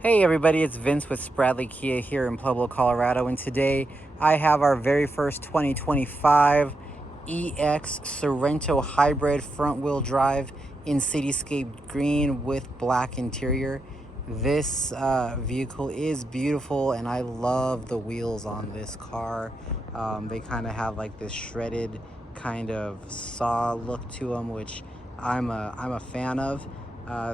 Hey everybody, it's Vince with Spradley Kia here in Pueblo, Colorado, and today I have our very first 2025 EX Sorento Hybrid front-wheel drive in Cityscape Green with black interior. This vehicle is beautiful and I love the wheels on this car. They kind of have like this shredded kind of saw look to them, which I'm a fan of.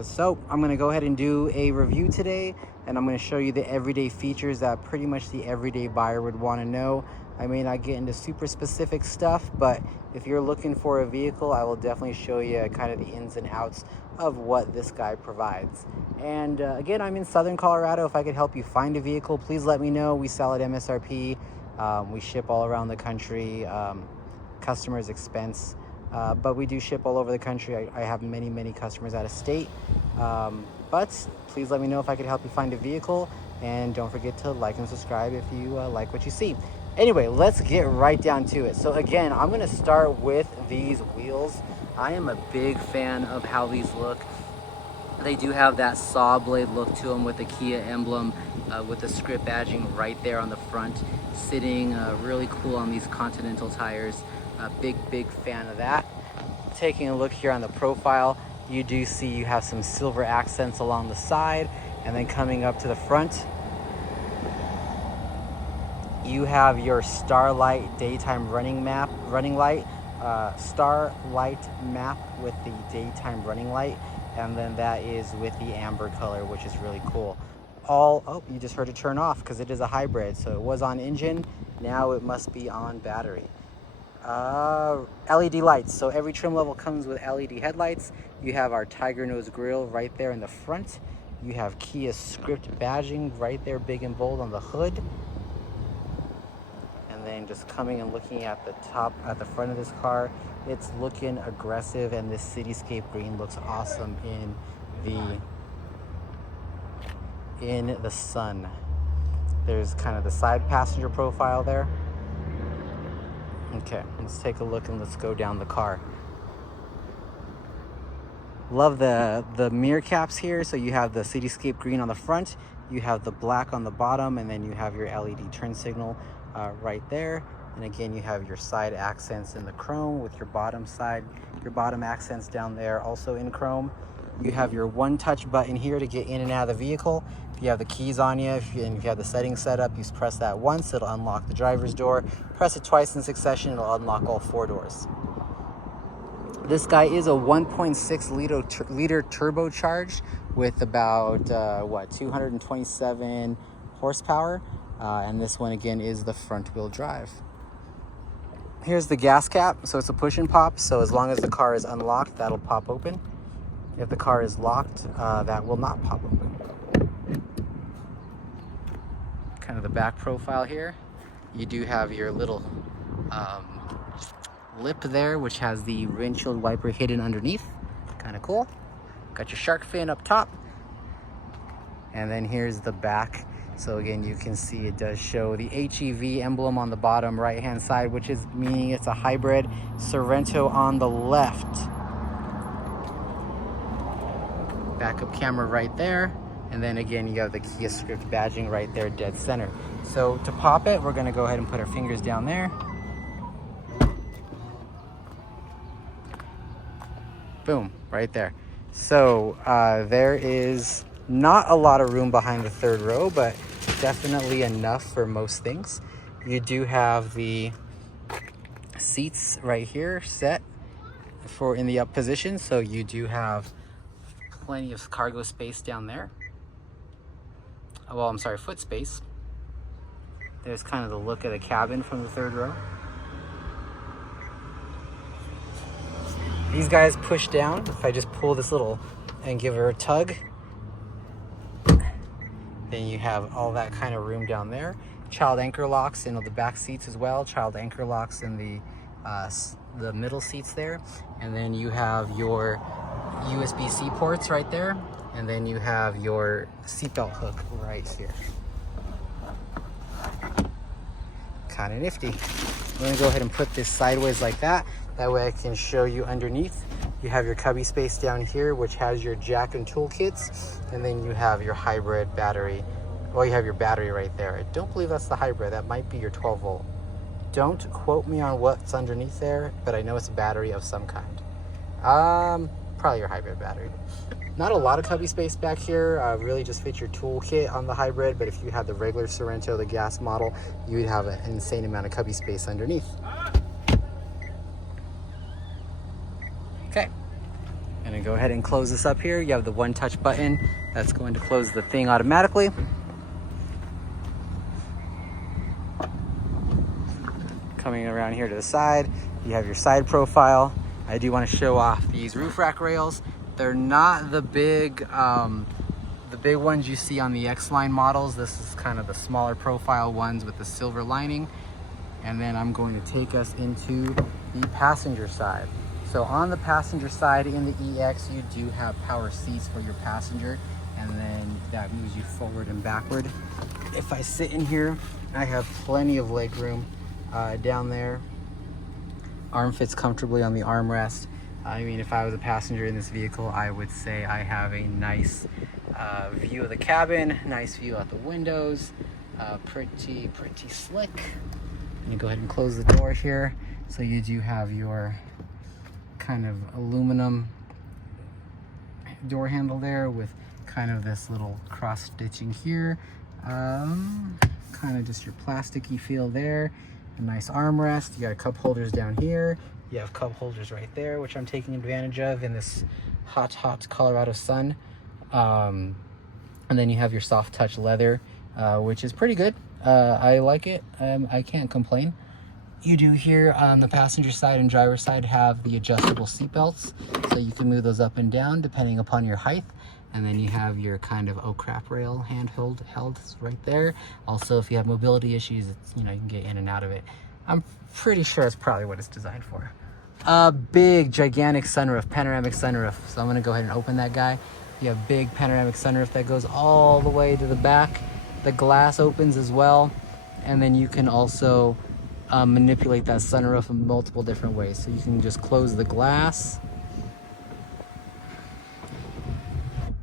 So I'm going to go ahead and do a review today, and I'm going to show you the everyday features that pretty much the everyday buyer would want to know. I may not get into super specific stuff, but if you're looking for a vehicle, I will definitely show you kind of the ins and outs of what this guy provides. And again, I'm in Southern Colorado. If I could help you find a vehicle, please let me know. We sell at MSRP. We ship all around the country, customer's expense. But we do ship all over the country. I have many customers out of state. But please let me know if I could help you find a vehicle. And don't forget to like and subscribe if you like what you see. Anyway, let's get right down to it. So again, I'm going to start with these wheels. I am a big fan of how these look. They do have that saw blade look to them with the Kia emblem, with the script badging right there on the front, sitting really cool on these Continental tires. A big fan of that. Taking a look here on the profile, you do see you have some silver accents along the side, and then coming up to the front, you have your Starlight daytime running light, Starlight map with the daytime running light, and then that is with the amber color, which is really cool. Oh, you just heard it turn off because it is a hybrid. So it was on engine, now it must be on battery. LED lights. So every trim level comes with LED headlights. You have our tiger nose grille right there in the front. You have Kia script badging right there, big and bold on the hood. And then just coming and looking at the top, at the front of this car, it's looking aggressive, and this Cityscape Green looks awesome in the sun. There's kind of the side passenger profile there. Okay, let's take a look and let's go down the car. Love the mirror caps here. So you have the Cityscape Green on the front, you have the black on the bottom, and then you have your LED turn signal right there. And again, you have your side accents in the chrome with your bottom accents down there also in chrome. You have your one touch button here to get in and out of the vehicle. If you have the keys on you, if you have the settings set up, you press that once, it'll unlock the driver's door. Press it twice in succession, it'll unlock all four doors. This guy is a 1.6 liter turbocharged with about 227 horsepower. And this one again is the front wheel drive. Here's the gas cap. So it's a push and pop. So as long as the car is unlocked, that'll pop open. If the car is locked, that will not pop open. Kind of the back profile here. You do have your little lip there, which has the windshield wiper hidden underneath. Kind of cool. Got your shark fin up top. And then here's the back. So again, you can see it does show the HEV emblem on the bottom right hand side, which is meaning it's a hybrid. Sorento on the left. Backup camera right there, and then again you have the Kia script badging right there dead center. So to pop it, we're going to go ahead and put our fingers down there. Boom, right there. So there is not a lot of room behind the third row, but definitely enough for most things. You do have the seats right here set for in the up position, so you do have plenty of cargo space down there. Well, I'm sorry, foot space. There's kind of the look of the cabin from the third row. These guys push down. If I just pull this little and give her a tug, then you have all that kind of room down there. Child anchor locks in the back seats as well. Child anchor locks in the middle seats there. And then you have your USB-C ports right there, and then you have your seatbelt hook right here. Kind of nifty. I'm gonna go ahead and put this sideways like that. That way I can show you underneath. You have your cubby space down here, which has your jack and toolkits, and then you have your hybrid battery. Well, you have your battery right there. I don't believe that's the hybrid. That might be your 12 volt. Don't quote me on what's underneath there, but I know it's a battery of some kind. Probably your hybrid battery. Not a lot of cubby space back here. Really just fit your toolkit on the hybrid, but if you had the regular Sorento, the gas model, you would have an insane amount of cubby space underneath. Okay, I'm gonna go ahead and close this up here. You have the one touch button that's going to close the thing automatically. Coming around here to the side, you have your side profile. I do want to show off these roof rack rails. They're not the big ones you see on the X-Line models. This is kind of the smaller profile ones with the silver lining. And then I'm going to take us into the passenger side. So on the passenger side in the EX, you do have power seats for your passenger, and then that moves you forward and backward. If I sit in here, I have plenty of leg room down there. Arm fits comfortably on the armrest. I mean, if I was a passenger in this vehicle, I would say I have a nice view of the cabin, nice view out the windows, pretty slick. And you go ahead and close the door here. So you do have your kind of aluminum door handle there with kind of this little cross stitching here. Kind of just your plasticky feel there. A nice armrest. You got cup holders down here. You have cup holders right there, which I'm taking advantage of in this hot Colorado sun. And then you have your soft touch leather, which is pretty good. I like it. I can't complain. You do here on the passenger side and driver's side have the adjustable seat belts, so you can move those up and down depending upon your height. And then you have your kind of oh crap rail held right there. Also, if you have mobility issues, it's, you know, you can get in and out of it. I'm pretty sure it's probably what it's designed for. A big, gigantic sunroof, panoramic sunroof. So I'm gonna go ahead and open that guy. You have big panoramic sunroof that goes all the way to the back. The glass opens as well. And then you can also manipulate that sunroof in multiple different ways. So you can just close the glass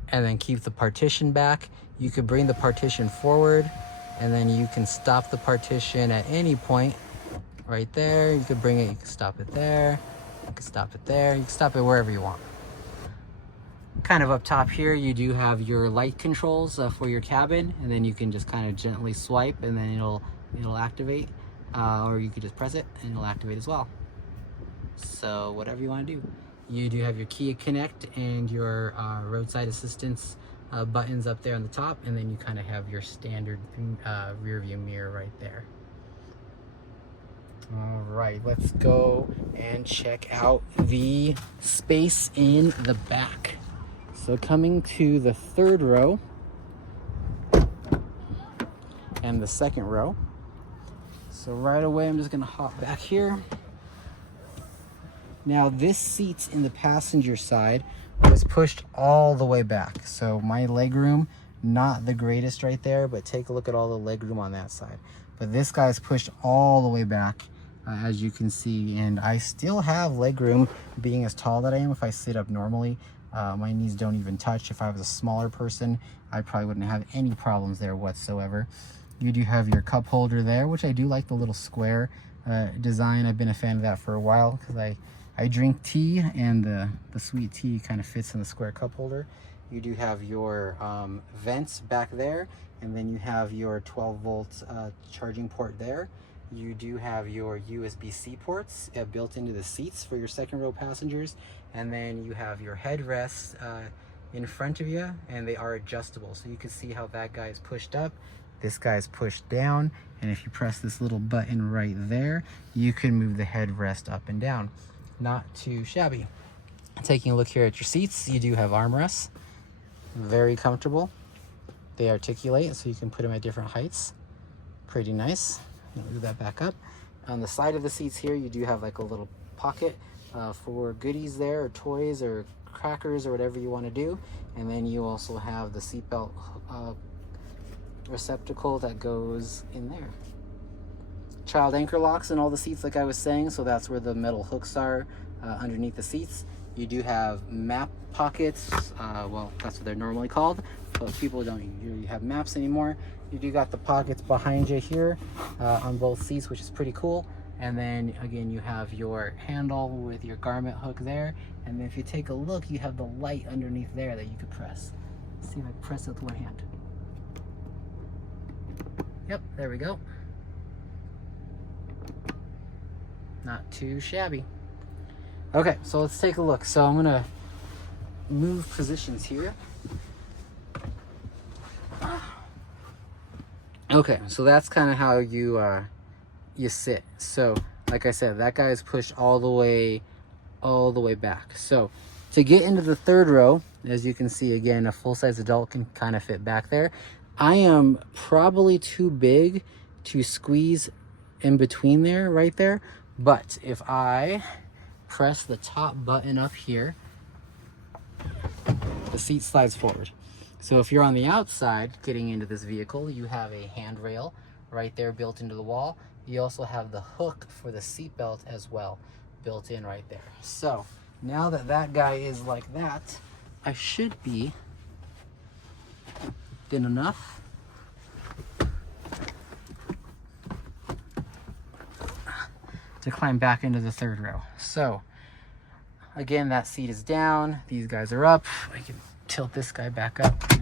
and then keep the partition back. You could bring the partition forward, and then you can stop the partition at any point right there. You could bring it, you can stop it there, you can stop it there, you can stop it wherever you want. Kind of up top here, you do have your light controls for your cabin, and then you can just kind of gently swipe and then it'll activate, or you could just press it and it'll activate as well. So whatever you want to do. You do have your Kia Connect and your roadside assistance buttons up there on the top, and then you kind of have your standard rear view mirror right there. All right, let's go and check out the space in the back. So coming to the third row and the second row. So right away, I'm just gonna hop back here. Now this seat in the passenger side was pushed all the way back. So my legroom, not the greatest right there, but take a look at all the legroom on that side. But this guy's pushed all the way back, as you can see, and I still have legroom being as tall that I am. If I sit up normally, my knees don't even touch. If I was a smaller person, I probably wouldn't have any problems there whatsoever. You do have your cup holder there, which I do like the little square design. I've been a fan of that for a while because I drink tea, and the sweet tea kind of fits in the square cup holder. You do have your vents back there, and then you have your 12 volt charging port there. You do have your USB-C ports built into the seats for your second row passengers, and then you have your headrests in front of you, and they are adjustable. So you can see how that guy is pushed up, this guy is pushed down, and if you press this little button right there, you can move the headrest up and down. Not too shabby. Taking a look here at your seats, you do have armrests, very comfortable. They articulate, so you can put them at different heights. Pretty nice. Move that back up. On the side of the seats here, you do have like a little pocket for goodies there, or toys or crackers or whatever you want to do. And then you also have the seatbelt receptacle that goes in there. Child anchor locks in all the seats, like I was saying, so that's where the metal hooks are underneath the seats. You do have map pockets. Well, that's what they're normally called, but people don't usually have maps anymore. You do got the pockets behind you here on both seats, which is pretty cool. And then again, you have your handle with your garment hook there. And then if you take a look, you have the light underneath there that you could press. Let's see if I press it with one hand. Yep, there we go. Not too shabby. Okay, so let's take a look. So I'm gonna move positions here. Okay, so that's kind of how you sit. So like I said, that guy is pushed all the way back. So to get into the third row, as you can see, again, a full-size adult can kind of fit back there. I am probably too big to squeeze in between there, right there. But if I press the top button up here, the seat slides forward. So if you're on the outside getting into this vehicle, you have a handrail right there built into the wall. You also have the hook for the seat belt as well, built in right there. So now that that guy is like that, I should be thin enough to climb back into the third row. So again, that seat is down, these guys are up. I can tilt this guy back up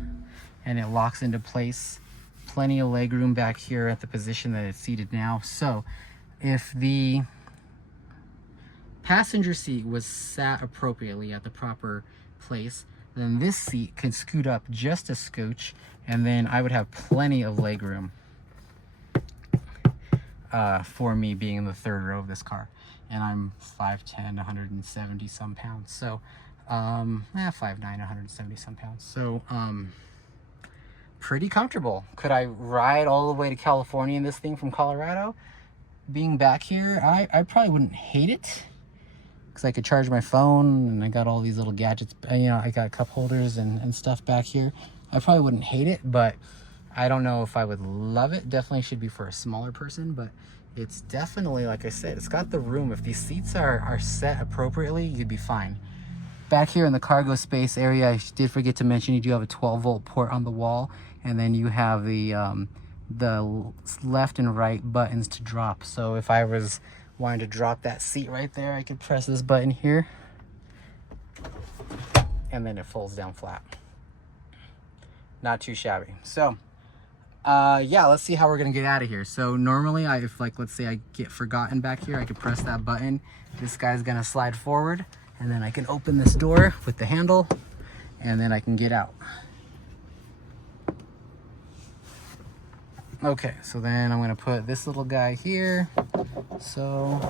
and it locks into place. Plenty of leg room back here at the position that it's seated now. So if the passenger seat was sat appropriately at the proper place, then this seat can scoot up just a scooch, and then I would have plenty of leg room for me being in the third row of this car. And I'm 5'10", 170 some pounds. So 5'9", 170 some pounds. So pretty comfortable. Could I ride all the way to California in this thing from Colorado? Being back here, I probably wouldn't hate it, because I could charge my phone, and I got all these little gadgets. You know, I got cup holders and stuff back here. I probably wouldn't hate it, but I don't know if I would love it. Definitely should be for a smaller person, but it's definitely, like I said, it's got the room. If these seats are set appropriately, you'd be fine. Back here in the cargo space area, I did forget to mention, you do have a 12-volt port on the wall, and then you have the left and right buttons to drop. So if I was wanting to drop that seat right there, I could press this button here, and then it folds down flat. Not too shabby. So yeah, let's see how we're gonna get out of here. So normally, if like, let's say I get forgotten back here, I could press that button. This guy's gonna slide forward, and then I can open this door with the handle, and then I can get out. Okay, so then I'm gonna put this little guy here. So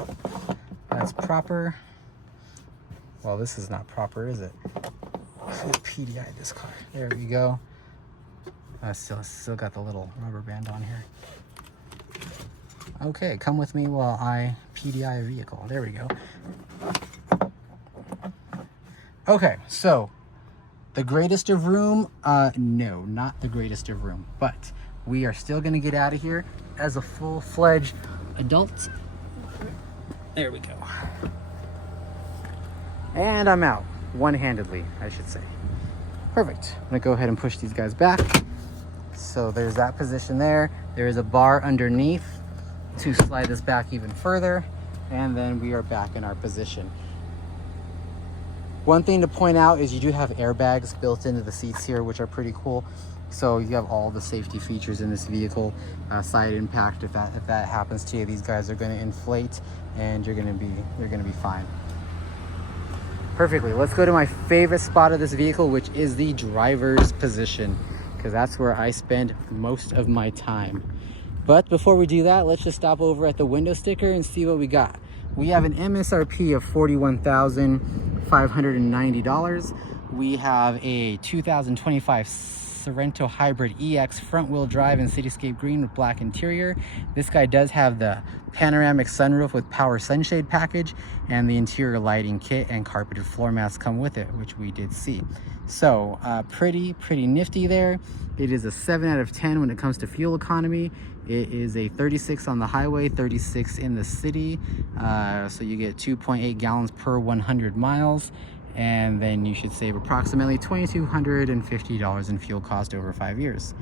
that's proper. Well, this is not proper, is it? PDI this car. There we go. I still got the little rubber band on here. Okay, come with me while I PDI a vehicle. There we go. Okay, so the greatest of room? No, not the greatest of room, but we are still gonna get out of here as a full-fledged adult. There we go. And I'm out, one-handedly, I should say. Perfect. I'm gonna go ahead and push these guys back. So there's that position there. There is a bar underneath to slide this back even further. And then we are back in our position. One thing to point out is you do have airbags built into the seats here, which are pretty cool. So you have all the safety features in this vehicle. Side impact, if that happens to you, these guys are going to inflate, and they're going to be fine. Perfectly. Let's go to my favorite spot of this vehicle, which is the driver's position, because that's where I spend most of my time. But before we do that, let's just stop over at the window sticker and see what we got. We have an MSRP of $41,590. We have a 2025 Sorento Hybrid EX front-wheel drive in Cityscape Green with black interior. This guy does have the panoramic sunroof with power sunshade package, and the interior lighting kit and carpeted floor mats come with it, which we did see. So pretty nifty there. It is a 7 out of 10 when it comes to fuel economy. It is a 36 on the highway, 36 in the city. So you get 2.8 gallons per 100 miles. and then you should save approximately $2,250 in fuel cost over 5 years.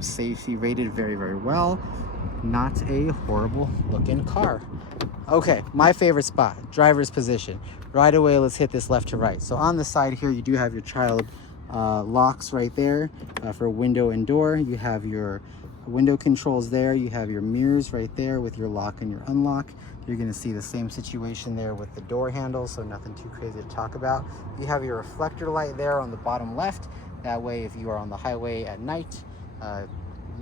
Safety rated very, very well. Not a horrible looking car. Okay, my favorite spot, driver's position. Right away, let's hit this left to right. So on the side here, you do have your child locks right there for window and door. You have your window controls there. You have your mirrors right there with your lock and your unlock. You're gonna see the same situation there with the door handle, so nothing too crazy to talk about. You have your reflector light there on the bottom left. That way, if you are on the highway at night,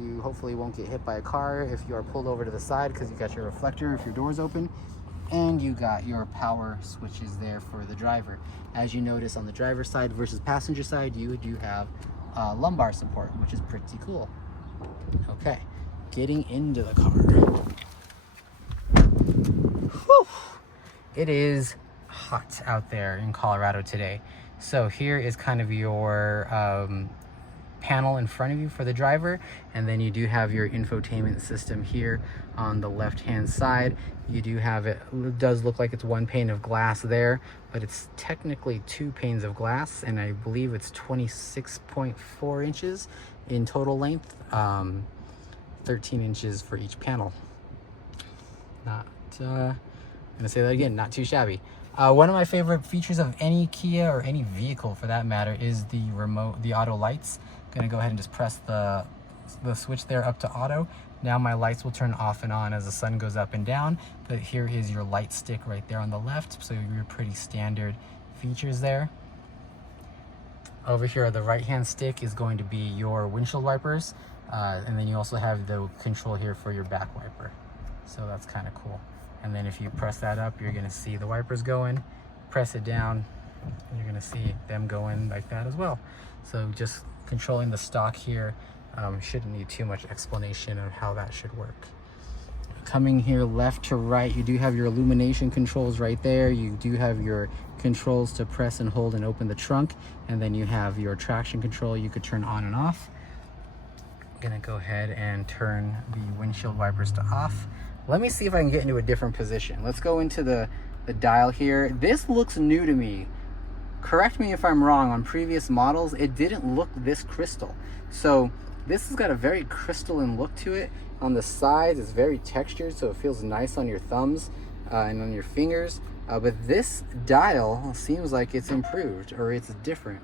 you hopefully won't get hit by a car if you are pulled over to the side, because you got your reflector if your door's open. And you got your power switches there for the driver. As you notice on the driver's side versus passenger side, you do have lumbar support, which is pretty cool. Okay, getting into the car. Whew. It is hot out there in Colorado today. So here is kind of your panel in front of you for the driver, and then you do have your infotainment system here on the left hand side. You do have it does look like it's one pane of glass there, but it's technically 2 panes of glass, and I believe it's 26.4 inches in total length, 13 inches for each panel. Not I'm gonna say that again, not too shabby. One of my favorite features of any Kia, or any vehicle for that matter, is the auto lights. Gonna go ahead and just press the switch there up to auto. Now my lights will turn off and on as the sun goes up and down, but here is your light stick right there on the left, so your pretty standard features there. Over here, the right hand stick is going to be your windshield wipers, and then you also have the control here for your back wiper, so that's kind of cool. And then if you press that up, you're gonna see the wipers going. Press it down, and you're gonna see them going like that as well. So just controlling the stock here shouldn't need too much explanation of how that should work. Coming here left to right, you do have your illumination controls right there. You do have your controls to press and hold and open the trunk, and then you have your traction control you could turn on and off. I'm gonna go ahead and turn the windshield wipers to off. Let me see if I can get into a different position. Let's go into the dial here. This looks new to me. Correct me if I'm wrong. On previous models, it didn't look this crystal. So this has got a very crystalline look to it. On the sides, it's very textured, so it feels nice on your thumbs and on your fingers. But this dial seems like it's improved, or it's different.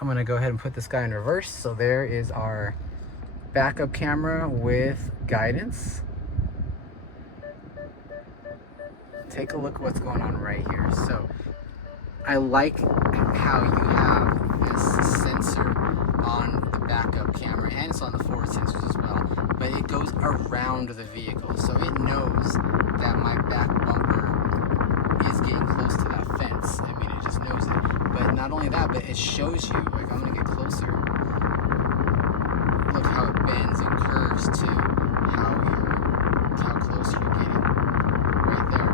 I'm gonna go ahead and put this guy in reverse. So there is our backup camera with guidance. Take a look at what's going on right here. So I like how you have this sensor on the backup camera, and it's on the forward sensors as well, but it goes around the vehicle, so it knows that my back bumper is getting close to that fence. I mean, it just knows it. But not only that, but it shows you, like, I'm gonna get closer. Look how it bends and curves to how close you're getting right there.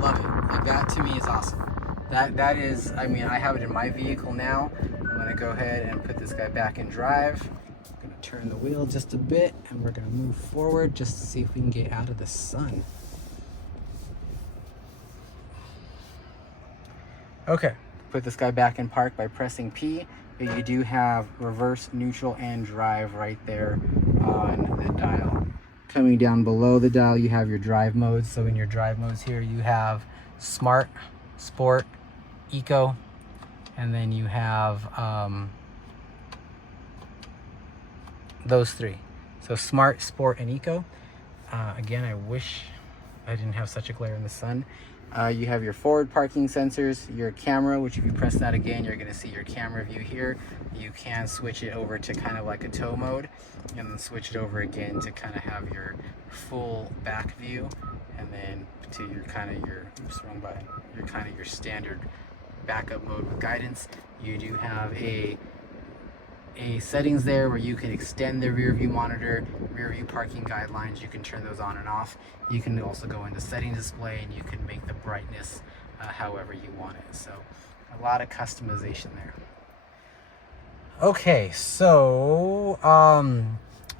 Love it. Like, that to me is awesome. That is, I mean, I have it in my vehicle now. I'm gonna go ahead and put this guy back in drive. I'm gonna turn the wheel just a bit, and we're gonna move forward just to see if we can get out of the sun. Okay, put this guy back in park by pressing P, but you do have reverse, neutral, and drive right there on the dial. Coming down below the dial, you have your drive modes. So in your drive modes here, you have Smart, Sport, Eco, and then you have those three. So Smart, Sport, and Eco. Again, I wish I didn't have such a glare in the sun. You have your forward parking sensors, your camera, which if you press that again, you're gonna see your camera view here. You can switch it over to kind of like a tow mode, and then switch it over again to kind of have your full back view, and then to your kind of your, oops, wrong button, your kind of your standard backup mode with guidance. You do have a settings there where you can extend the rear view monitor, rear view parking guidelines. You can turn those on and off. You can also go into settings display, and you can make the brightness however you want it. So a lot of customization there. Okay, so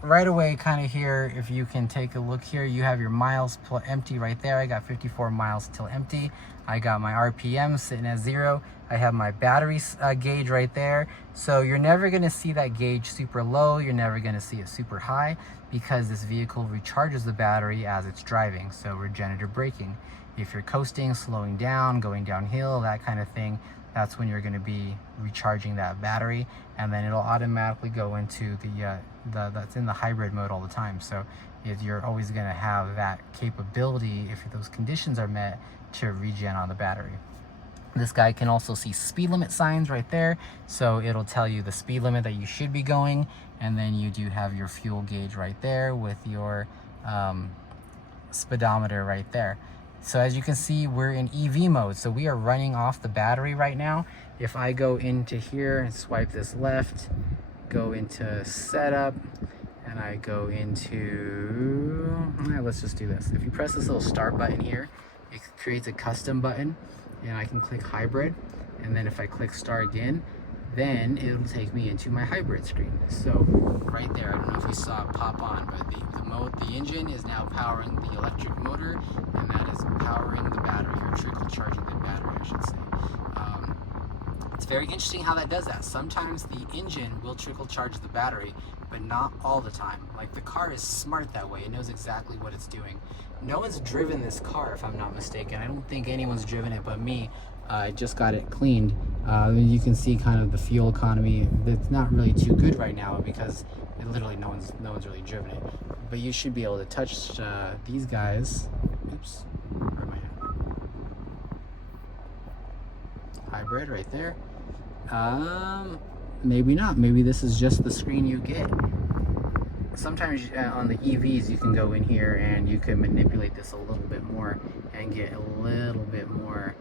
right away, kind of here, if you can take a look here, you have your miles empty right there. I got 54 miles till empty. I got my RPM sitting at 0. I have my battery gauge right there. So you're never going to see that gauge super low. You're never going to see it super high because this vehicle recharges the battery as it's driving. So regenerative braking. If you're coasting, slowing down, going downhill, that kind of thing, that's when you're going to be recharging that battery, and then it'll automatically go into that's in the hybrid mode all the time. So you're always going to have that capability, if those conditions are met, to regen on the battery. This guy can also see speed limit signs right there, so it'll tell you the speed limit that you should be going, and then you do have your fuel gauge right there with your speedometer right there. So as you can see, we're in EV mode, so we are running off the battery right now. If I go into here and swipe this left, go into setup, and I go into, let's just do this. If you press this little start button here, it creates a custom button, and I can click hybrid, and then if I click start again, then it'll take me into my hybrid screen. So right there, I don't know if you saw it pop on, but the engine is now powering the electric motor, and that is powering the battery, or trickle charging the battery, I should say. It's very interesting how that does that. Sometimes the engine will trickle charge the battery, but not all the time. Like, the car is smart that way. It knows exactly what it's doing. No one's driven this car, if I'm not mistaken. I don't think anyone's driven it but me. I just got it cleaned. You can see kind of the fuel economy. It's not really too good right now because literally no one's really driven it. But you should be able to touch these guys. Oops, where am I at? Hybrid right there. Maybe not. Maybe this is just the screen you get. Sometimes on the EVs you can go in here and you can manipulate this a little bit more and get a little bit more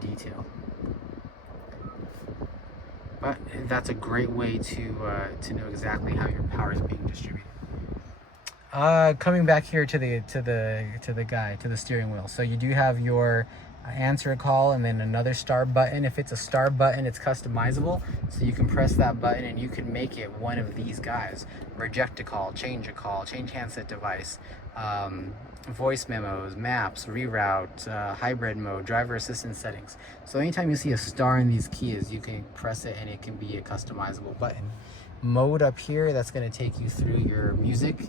detail. But that's a great way to know exactly how your power is being distributed. Coming back here to the steering wheel. So you do have your answer a call and then another start button. If it's a start button, it's customizable, so you can press that button and you can make it one of these guys: reject a call, change handset device, voice memos, maps, reroute, hybrid mode, driver assistance settings. So anytime you see a star in these keys, you can press it and it can be a customizable button. Mode up here, that's going to take you through your music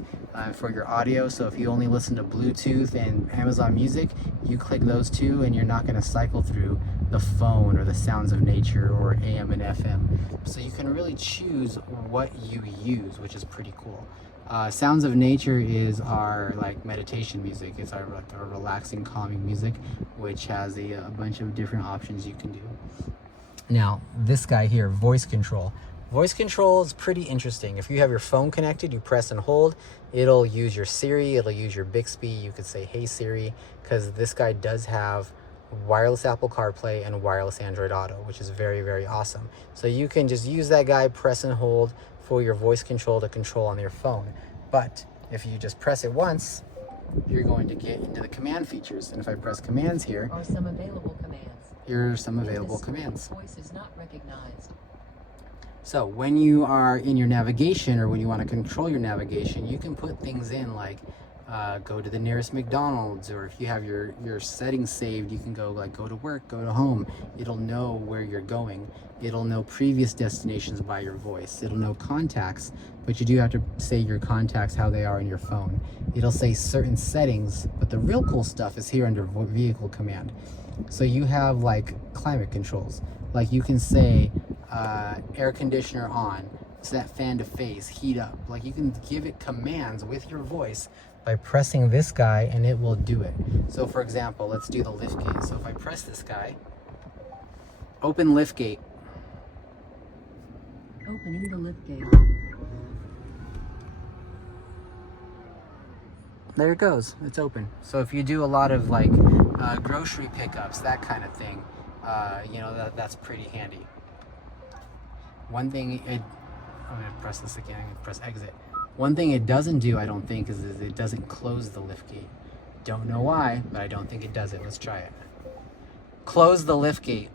for your audio. So if you only listen to Bluetooth and Amazon Music, you click those two and you're not going to cycle through the phone or the sounds of nature or AM and FM. So you can really choose what you use, which is pretty cool. Sounds of nature is our meditation music. It's our relaxing, calming music, which has a bunch of different options you can do. Now, this guy here, voice control. Voice control is pretty interesting. If you have your phone connected, you press and hold, it'll use your Siri, it'll use your Bixby. You could say, hey Siri, because this guy does have wireless Apple CarPlay and wireless Android Auto, which is very, very awesome. So you can just use that guy, press and hold for your voice control to control on your phone. But if you just press it once, you're going to get into the command features. And if I press commands here, are some available commands. Here are some available commands. Voice is not recognized. So when you are in your navigation, or when you want to control your navigation, you can put things in like go to the nearest McDonald's, or if you have your settings saved, you can go go to work, go to home. It'll know where you're going. It'll know previous destinations by your voice. It'll know contacts, but you do have to say your contacts how they are in your phone. It'll say certain settings, but the real cool stuff is here under vehicle command. So you have climate controls. You can say air conditioner on, set fan to face, heat up. You can give it commands with your voice by pressing this guy and it will do it. So for example, let's do the lift gate. So if I press this guy, open lift gate. Opening the lift gate. There it goes, it's open. So if you do a lot of grocery pickups, that kind of thing, that's pretty handy. One thing I'm gonna press this again, I'm gonna press exit. One thing it doesn't do, I don't think, is it doesn't close the lift gate. Don't know why, but I don't think it does it. Let's try it. Close the lift gate.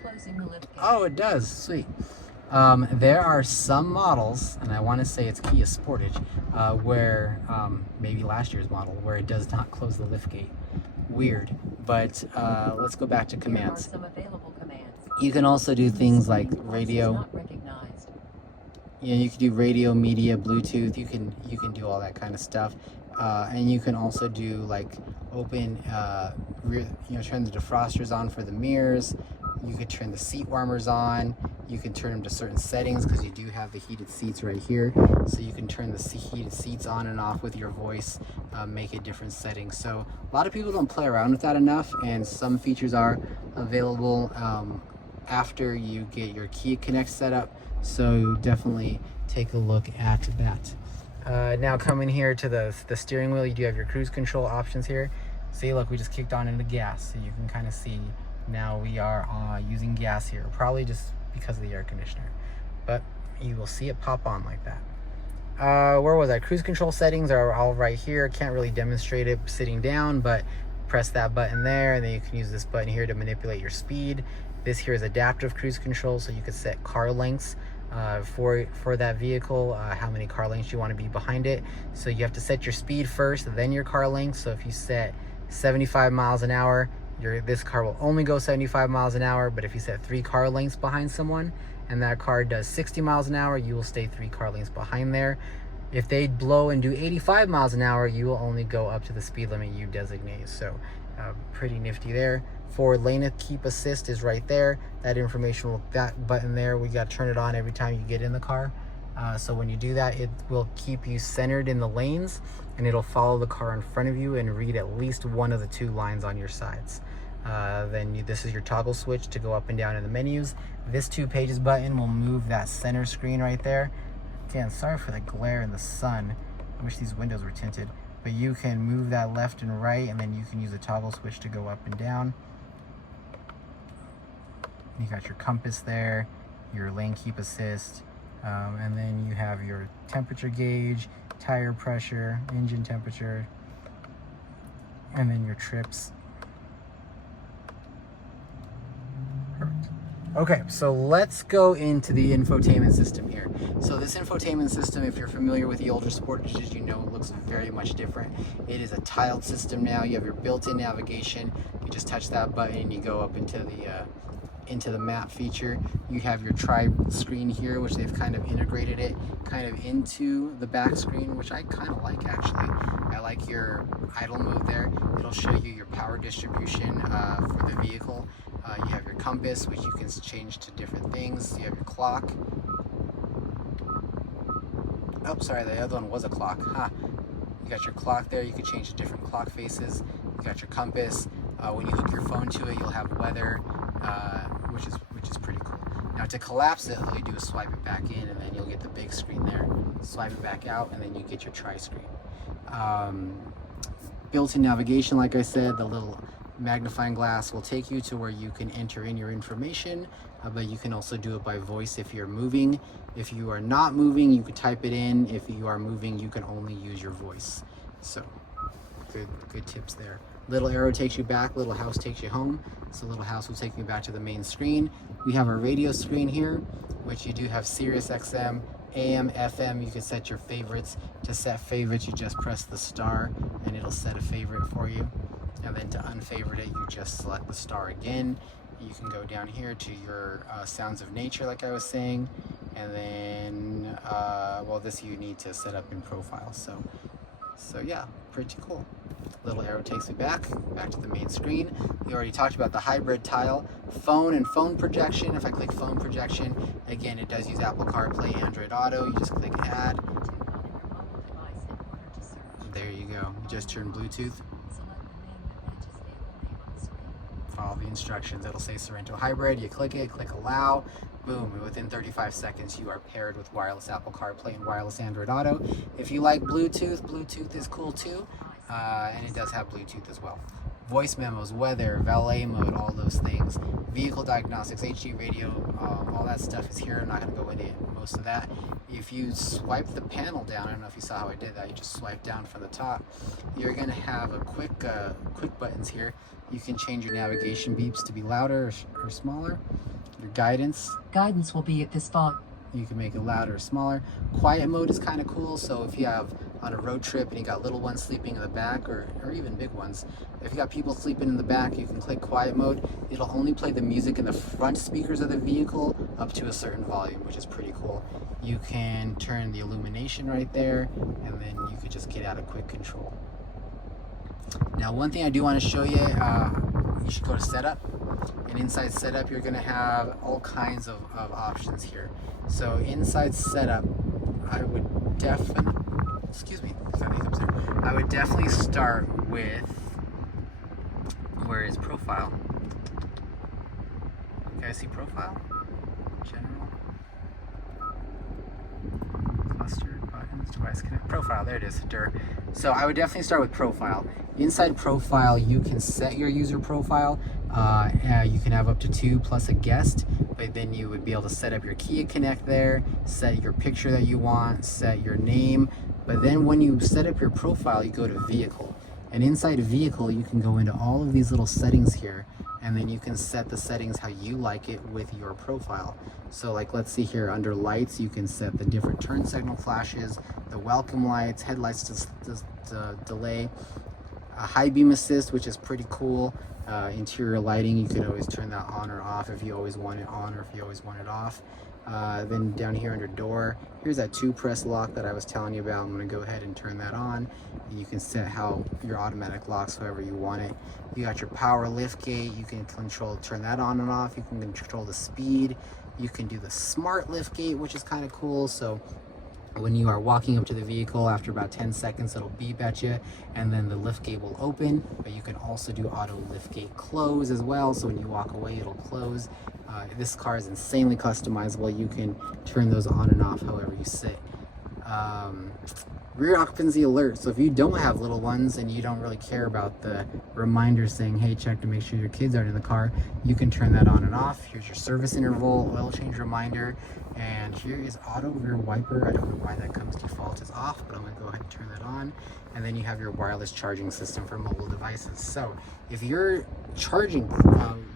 Closing the lift gate. Oh, it does, sweet. There are some models, and I want to say it's Kia Sportage, where maybe last year's model, where it does not close the lift gate. Weird, but let's go back to commands. There are some available commands. You can also do things like radio. Not recognized. You know, you can do radio, media, Bluetooth. You can do all that kind of stuff, and you can also do like open, rear, turn the defrosters on for the mirrors. You could turn the seat warmers on. You can turn them to certain settings because you do have the heated seats right here. So you can turn the heated seats on and off with your voice, make it different settings. So a lot of people don't play around with that enough, and some features are available after you get your Kia Connect set up. So definitely take a look at that. Now coming here to the steering wheel, you do have your cruise control options here. See, look, we just kicked on into gas, so you can kind of see now we are using gas here, probably just because of the air conditioner, but you will see it pop on like that. Where was I? Cruise control settings are all right here. Can't really demonstrate it sitting down, but press that button there, and then you can use this button here to manipulate your speed. This here is adaptive cruise control, so you could set car lengths for that vehicle, how many car lengths you want to be behind it. So you have to set your speed first, then your car length. So if you set 75 miles an hour, this car will only go 75 miles an hour, but if you set 3 car lengths behind someone and that car does 60 miles an hour, you will stay 3 car lengths behind there. If they blow and do 85 miles an hour, you will only go up to the speed limit you designate. So pretty nifty there. Forward lane keep assist is right there. That information that button there, we got to turn it on every time you get in the car. So when you do that, it will keep you centered in the lanes, and it'll follow the car in front of you and read at least one of the 2 lines on your sides. This is your toggle switch to go up and down in the menus. This 2 pages button will move that center screen right there. Again, sorry for the glare in the sun. I wish these windows were tinted. But you can move that left and right, and then you can use the toggle switch to go up and down. You got your compass there, your lane keep assist, and then you have your temperature gauge, tire pressure, engine temperature, and then your trips. Perfect. Okay, so let's go into the infotainment system here. So this infotainment system, if you're familiar with the older Sportages, you know it looks very much different. It is a tiled system now. You have your built-in navigation. You just touch that button and you go up into the map feature. You have your tri-screen here, which they've kind of integrated it kind of into the back screen, which I kind of like actually. I like your idle mode there. It'll show you your power distribution for the vehicle. You have your compass, which you can change to different things. You have your clock. Oh, sorry, the other one was a clock. You got your clock there. You can change to different clock faces. You got your compass. When you hook your phone to it, you'll have weather, which is pretty cool. Now to collapse it, all you do is swipe it back in, and then you'll get the big screen there. Swipe it back out, and then you get your tri-screen. Built-in navigation, like I said, the little magnifying glass will take you to where you can enter in your information, but you can also do it by voice if you're moving. If you are not moving, you can type it in. If you are moving, you can only use your voice. So good tips there. Little arrow takes you back, little house takes you home. So little house will take you back to the main screen. We have our radio screen here, which you do have Sirius XM, AM, FM. You can set your favorites. To set favorites, you just press the star and it'll set a favorite for you. And then to unfavorite it, you just select the star again. You can go down here to your sounds of nature, like I was saying. And then, well, this you need to set up in profile. So yeah, pretty cool. Little arrow takes me back to the main screen. We already talked about the hybrid tile, phone and phone projection. If I click phone projection, again, it does use Apple CarPlay, Android Auto. You just click add. There you go. You just turn Bluetooth. Follow the instructions. It'll say Sorento Hybrid. You click it, click allow. Boom, and within 35 seconds you are paired with wireless Apple CarPlay and wireless Android Auto. If you like Bluetooth, Bluetooth is cool too, and it does have Bluetooth as well. Voice memos, weather, valet mode, all those things. Vehicle diagnostics, HD radio, all that stuff is here. I'm not going to go into most of that. If you swipe the panel down, I don't know if you saw how I did that, you just swipe down from the top, you're going to have a quick buttons here. You can change your navigation beeps to be louder or smaller. Your guidance. Guidance will be at this spot. You can make it louder or smaller. Quiet mode is kind of cool, so if you have on a road trip and you got little ones sleeping in the back, or even big ones, if you got people sleeping in the back, you can click quiet mode. It'll only play the music in the front speakers of the vehicle up to a certain volume, which is pretty cool. You can turn the illumination right there, and then you could just get out of quick control. Now, one thing I do want to show you, you should go to setup, and inside setup you're going to have all kinds of options here. So inside setup, I would definitely, I would definitely start with, where is profile? Okay, I see profile, general, cluster, buttons, device connect, profile, there it is, So I would definitely start with profile. Inside profile, you can set your user profile. You can have up to 2 plus a guest, but then you would be able to set up your Kia Connect there, set your picture that you want, set your name. But then when you set up your profile, you go to vehicle. And inside vehicle, you can go into all of these little settings here, and then you can set the settings how you like it with your profile. So like, let's see here, under lights, you can set the different turn signal flashes, the welcome lights, headlights to delay, a high beam assist, which is pretty cool. Interior lighting, you can always turn that on or off if you always want it on or if you always want it off. Then down here under door, here's that 2-press lock that I was telling you about. I'm going to go ahead and turn that on. And you can set how your automatic locks however you want it. You got your power lift gate. You can turn that on and off. You can control the speed. You can do the smart lift gate, which is kind of cool. So when you are walking up to the vehicle, after about 10 seconds, it'll beep at you, and then the lift gate will open. But you can also do auto lift gate close as well, so when you walk away, it'll close. This car is insanely customizable. You can turn those on and off however you sit. Rear occupancy alert. So if you don't have little ones and you don't really care about the reminder saying, hey, check to make sure your kids aren't in the car, you can turn that on and off. Here's your service interval, oil change reminder, and here is auto rear wiper. I don't know why that comes default as off, but I'm going to go ahead and turn that on. And then you have your wireless charging system for mobile devices. So if you're charging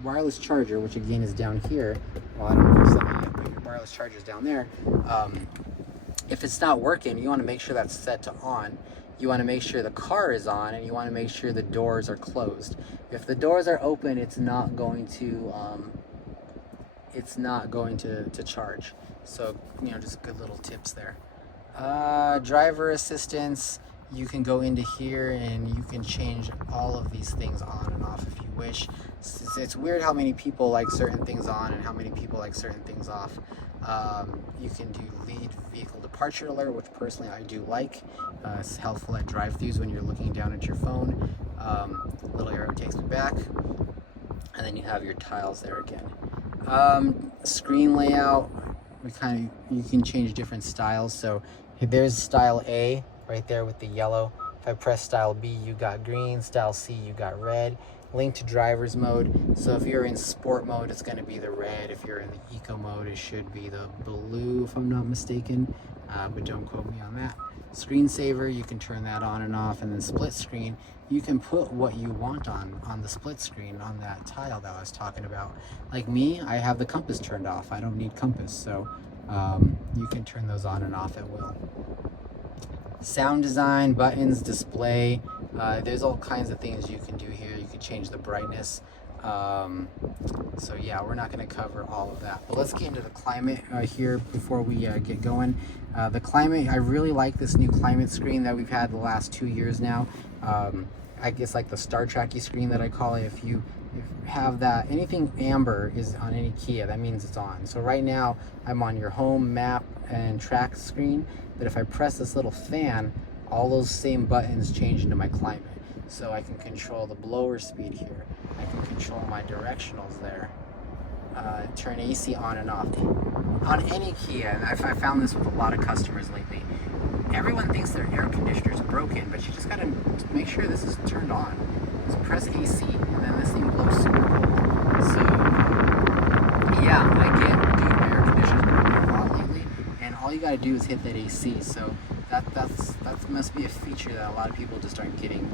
wireless charger, which again is down here, well, I don't know if it's set yet, but your wireless charger is down there. If it's not working, you want to make sure that's set to on. You want to make sure the car is on, and you want to make sure the doors are closed. If the doors are open, it's not going to charge. So, you know, just good little tips there. Driver assistance, you can go into here and you can change all of these things on and off if you wish. It's weird how many people like certain things on and how many people like certain things off. You can do lead vehicle departure alert, which personally I do like. It's helpful at drive-thrus when you're looking down at your phone. Little arrow takes me back, and then you have your tiles there again. Screen layout, you can change different styles. So there's style A right there with the yellow. If I press style B, you got green. Style C, you got red. Link to driver's mode. So if you're in sport mode, it's going to be the red. If you're in the eco mode, it should be the blue, if I'm not mistaken. But don't quote me on that. Screensaver, you can turn that on and off. And then split screen, you can put what you want on the split screen on that tile that I was talking about. Like me, I have the compass turned off. I don't need compass, so you can turn those on and off at will. Sound design, buttons, display, there's all kinds of things you can do here. You can change the brightness. So yeah, we're not going to cover all of that, but let's get into the climate here before we get going. The climate, I really like this new climate screen that we've had the last 2 years now. I guess like the Star Trek-y screen that I call it. If you have that, anything amber is on any Kia, that means it's on. So right now I'm on your home, map, and track screen, but if I press this little fan, all those same buttons change into my climate. So I can control the blower speed here. I can control my directionals there. Turn AC on and off. On any Kia, and I found this with a lot of customers lately, everyone thinks their air conditioner is broken, but you just gotta make sure this is turned on. Just press AC, and then this thing blows super cold. So, yeah, dude, my air conditioner's broken a lot lately, and all you gotta do is hit that AC. So that must be a feature that a lot of people just aren't getting.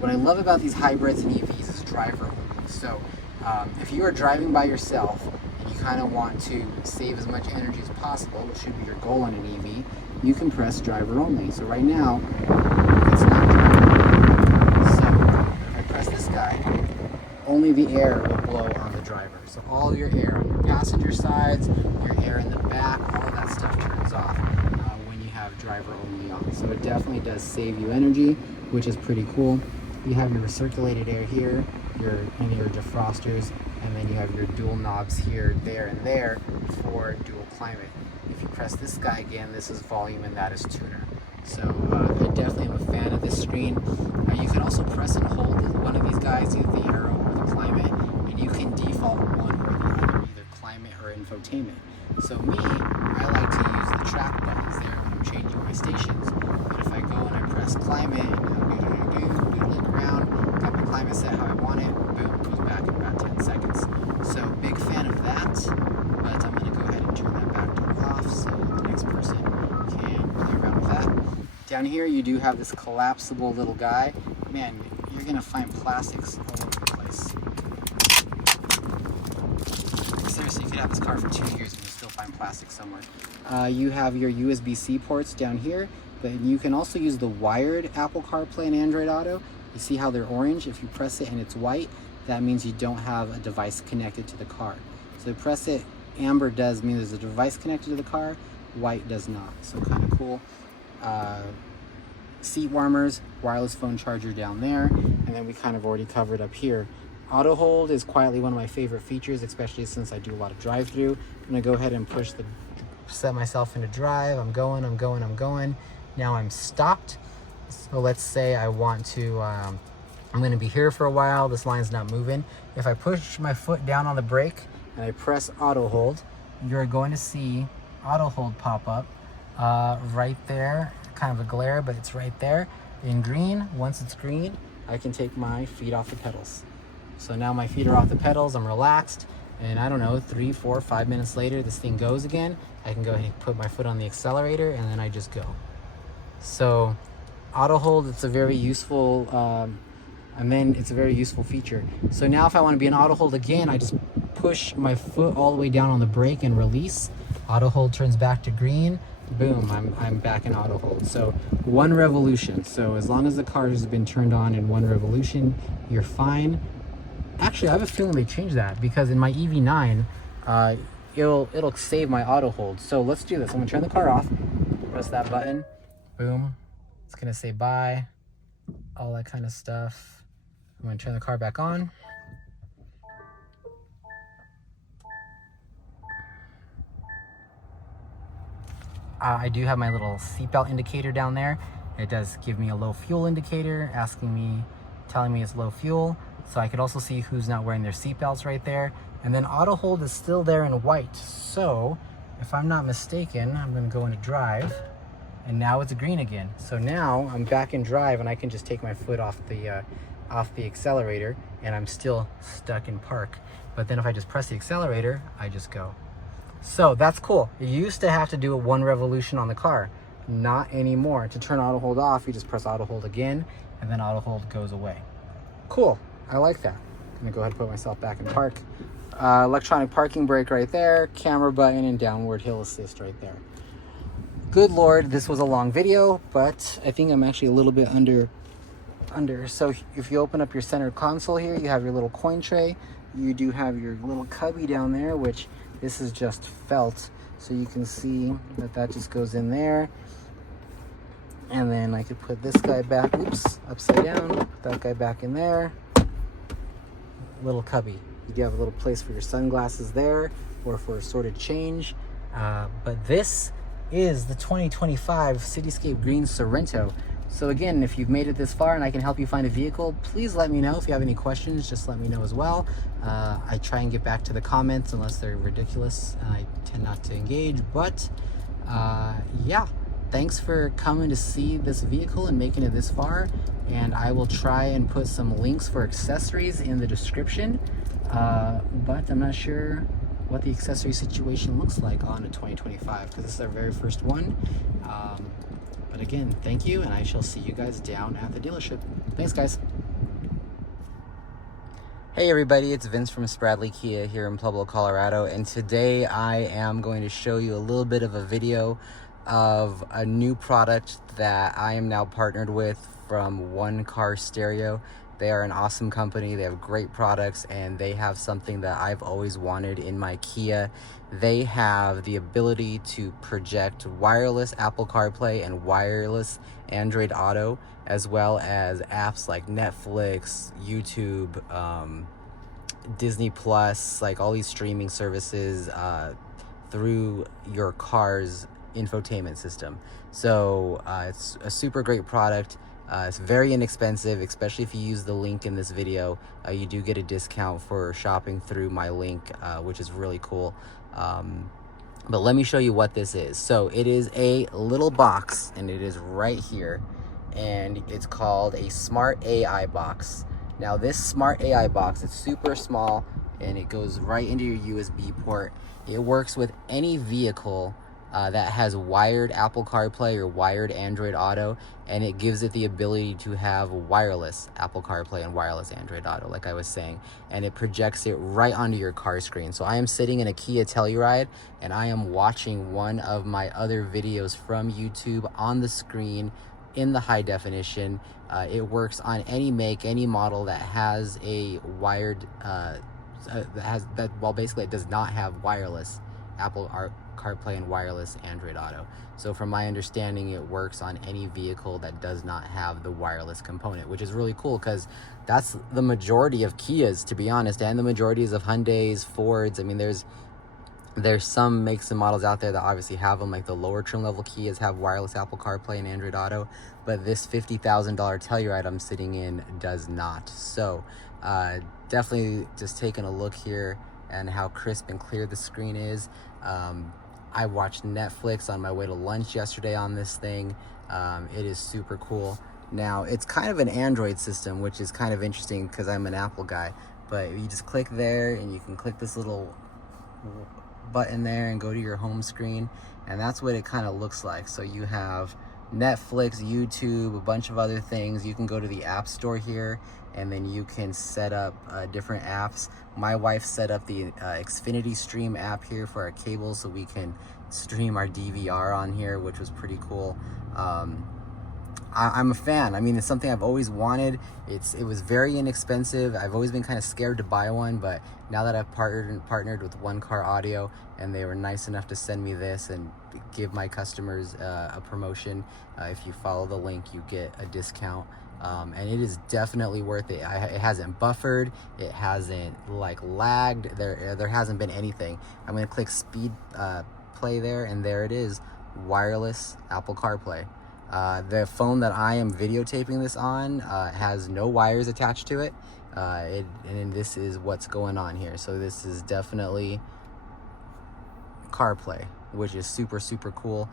What I love about these hybrids and EVs is driver only. So if you are driving by yourself and you kind of want to save as much energy as possible, which should be your goal on an EV, you can press driver only. So right now, it's not driving. So if I press this guy, only the air will blow on the driver. So all your air on your passenger sides, your air in the back, all of that stuff turns off when you have driver only on. So it definitely does save you energy, which is pretty cool. You have your recirculated air here, your defrosters, and then you have your dual knobs here, there, and there for dual climate. If you press this guy again, this is volume and that is tuner. So I definitely am a fan of this screen. You can also press and hold one of these guys, either the arrow or the climate, and you can default one or the other, either climate or infotainment. So me, I like to use the track buttons there when I'm changing my stations. But if I go and I press climate, doodle around, got my climate set how I want it, boom, goes back in about 10 seconds. So big fan of that, but I'm gonna go ahead and turn that back door off so the next person can play around with that. Down here you do have this collapsible little guy. Man, you're gonna find plastics all over the place. Seriously, you could have this car for 2 years and you still find plastic somewhere. You have your USB-C ports down here, but you can also use the wired Apple CarPlay and Android Auto. You see how they're orange? If you press it and it's white, that means you don't have a device connected to the car. So press it, amber does mean there's a device connected to the car, white does not. So kind of cool. Seat warmers, wireless phone charger down there, and then we kind of already covered up here. Auto hold is quietly one of my favorite features, especially since I do a lot of drive-through. I'm gonna go ahead and set myself into drive. I'm going. Now I'm stopped. So let's say I want to, I'm gonna be here for a while, this line's not moving. If I push my foot down on the brake and I press auto hold, you're going to see auto hold pop up right there. Kind of a glare, but it's right there in green. Once it's green, I can take my feet off the pedals. So now my feet are off the pedals, I'm relaxed, and I don't know, 3, 4, 5 minutes later, this thing goes again. I can go ahead and put my foot on the accelerator, and then I just go. So auto hold, it's a very useful, it's a very useful feature. So now if I want to be in auto hold again, I just push my foot all the way down on the brake and release. Auto hold turns back to green. Boom, I'm back in auto hold. So 1 revolution. So as long as the car has been turned on in 1 revolution, you're fine. Actually, I have a feeling they changed that because in my EV9, it'll save my auto hold. So let's do this. I'm gonna turn the car off, press that button, boom. It's gonna say bye, all that kind of stuff. I'm gonna turn the car back on. I do have my little seatbelt indicator down there. It does give me a low fuel indicator, telling me it's low fuel. So I could also see who's not wearing their seatbelts right there. And then auto hold is still there in white. So if I'm not mistaken, I'm gonna go into drive, and now it's green again. So now I'm back in drive and I can just take my foot off the accelerator and I'm still stuck in park. But then if I just press the accelerator, I just go. So that's cool. You used to have to do a 1 revolution on the car. Not anymore. To turn auto hold off, you just press auto hold again, and then auto hold goes away. Cool. I like that. I'm gonna go ahead and put myself back in park. Electronic parking brake right there, camera button, and downward hill assist right there. Good Lord, this was a long video, but I think I'm actually a little bit under. So if you open up your center console here, you have your little coin tray. You do have your little cubby down there, which this is just felt, so you can see that just goes in there. And then I could put this guy back, upside down, put that guy back in there. Little cubby. You do have a little place for your sunglasses there, or for assorted change. But this is the 2025 Cityscape Green Sorento. So again, if you've made it this far and I can help you find a vehicle, please let me know. If you have any questions, just let me know as well. I try and get back to the comments unless they're ridiculous. I tend not to engage, but yeah, thanks for coming to see this vehicle and making it this far. And I will try and put some links for accessories in the description, but I'm not sure what the accessory situation looks like on a 2025 because this is our very first one. But again, thank you, and I shall see you guys down at the dealership. Thanks, guys. Hey. Hey everybody, it's Vince from Spradley Kia here in Pueblo, Colorado, and today I am going to show you a little bit of a video of a new product that I am now partnered with from One Car Stereo. They are an awesome company, they have great products, and they have something that I've always wanted in my Kia. They have the ability to project wireless Apple CarPlay and wireless Android Auto, as well as apps like Netflix, YouTube, Disney Plus, like all these streaming services through your car's infotainment system. So it's a super great product. It's very inexpensive, especially if you use the link in this video. You do get a discount for shopping through my link, which is really cool. But let me show you what this is. So it is a little box, and it is right here, and it's called a Smart AI box. Now this Smart AI box, it's super small, and it goes right into your USB port. It works with any vehicle that has wired Apple CarPlay or wired Android Auto, and it gives it the ability to have wireless Apple CarPlay and wireless Android Auto, like I was saying, and it projects it right onto your car screen. So I am sitting in a Kia Telluride, and I am watching one of my other videos from YouTube on the screen in the high definition. It works on any make, any model that has a wired, basically it does not have wireless Apple CarPlay and wireless Android Auto. So from my understanding, it works on any vehicle that does not have the wireless component, which is really cool because that's the majority of Kias, to be honest, and the majorities of Hyundais, Fords. I mean, there's some makes and models out there that obviously have them, like the lower trim level Kias have wireless Apple CarPlay and Android Auto, but this $50,000 Telluride I'm sitting in does not. So definitely just taking a look here and how crisp and clear the screen is. I watched Netflix on my way to lunch yesterday on this thing. It is super cool. Now, it's kind of an Android system, which is kind of interesting because I'm an Apple guy, but you just click there and you can click this little button there and go to your home screen, and that's what it kind of looks like. So you have Netflix, YouTube, a bunch of other things. You can go to the App Store here, and then you can set up different apps. My wife set up the Xfinity Stream app here for our cable, so we can stream our DVR on here, which was pretty cool. I'm a fan. I mean, it's something I've always wanted. It was very inexpensive. I've always been kind of scared to buy one, but now that I've partnered with One Car Audio, and they were nice enough to send me this and give my customers a promotion. If you follow the link, you get a discount. And it is definitely worth it. It hasn't buffered, it hasn't like lagged, there hasn't been anything. I'm gonna click speed play there, and there it is, wireless Apple CarPlay. The phone that I am videotaping this on has no wires attached to it, and this is what's going on here. So this is definitely CarPlay, which is super cool.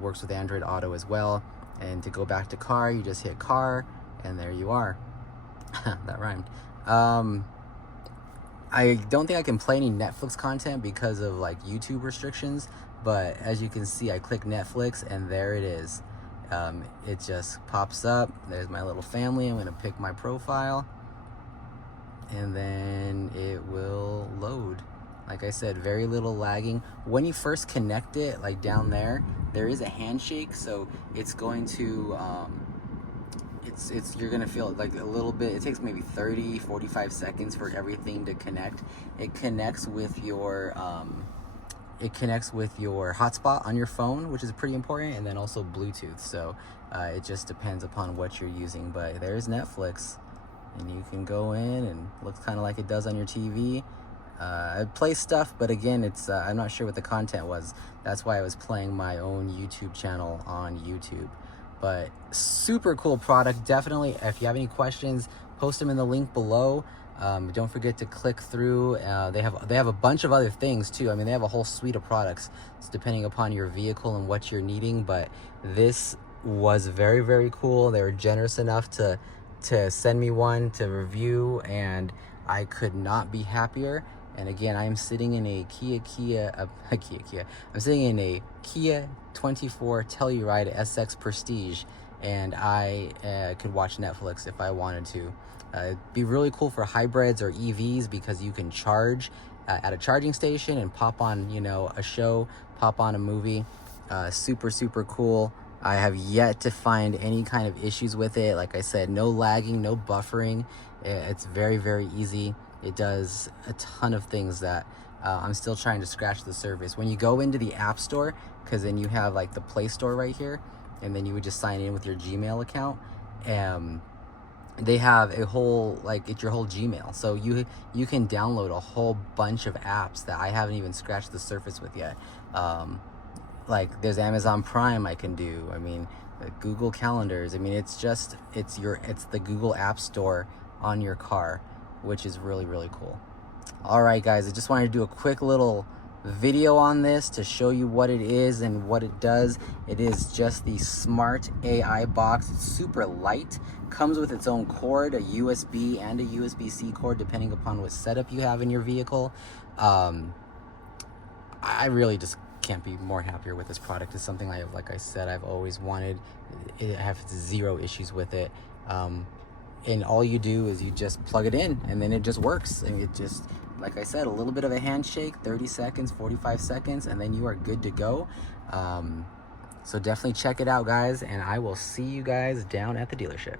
Works with Android Auto as well. And to go back to car, you just hit car, and there you are. That rhymed. I don't think I can play any Netflix content because of like YouTube restrictions, but as you can see, I click Netflix, and there it is. It just pops up. There's my little family. I'm gonna pick my profile, and then it will load. Like I said, very little lagging. When you first connect it, like down there is a handshake, so it's going to you're gonna feel like a little bit. It takes maybe 30-45 seconds for everything to connect. It connects with your hotspot on your phone, which is pretty important, and then also Bluetooth. So it just depends upon what you're using. But there's Netflix, and you can go in, and it looks kind of like it does on your TV. I play stuff, but again, it's I'm not sure what the content was. That's why I was playing my own YouTube channel on YouTube. But super cool product. Definitely, if you have any questions, post them in the link below. Don't forget to click through. They have a bunch of other things too. I mean, they have a whole suite of products. It's depending upon your vehicle and what you're needing. But this was very cool. They were generous enough to send me one to review, and I could not be happier. And again, I'm sitting in a I'm sitting in a Kia 24 Telluride SX Prestige, and I could watch Netflix if I wanted to. It'd be really cool for hybrids or EVs because you can charge at a charging station and pop on, you know, a show, pop on a movie. Super, super cool. I have yet to find any kind of issues with it. Like I said, no lagging, no buffering. It's very, very easy. It does a ton of things that I'm still trying to scratch the surface. When you go into the App Store, because then you have like the Play Store right here, and then you would just sign in with your Gmail account. They have a whole, like, it's your whole Gmail. So you can download a whole bunch of apps that I haven't even scratched the surface with yet. Like there's Amazon Prime I can do. I mean, Google Calendars. I mean, it's the Google App Store on your car, which is really, really cool. All right, guys, I just wanted to do a quick little video on this to show you what it is and what it does. It is just the smart AI box. It's super light, comes with its own cord, a USB and a USB-C cord depending upon what setup you have in your vehicle. I really just can't be more happier with this product. It's something like I said, I've always wanted. I have zero issues with it. And all you do is you just plug it in and then it just works. And it just, like I said, a little bit of a handshake, 30 seconds, 45 seconds, and then you are good to go. So definitely check it out, guys, and I will see you guys down at the dealership.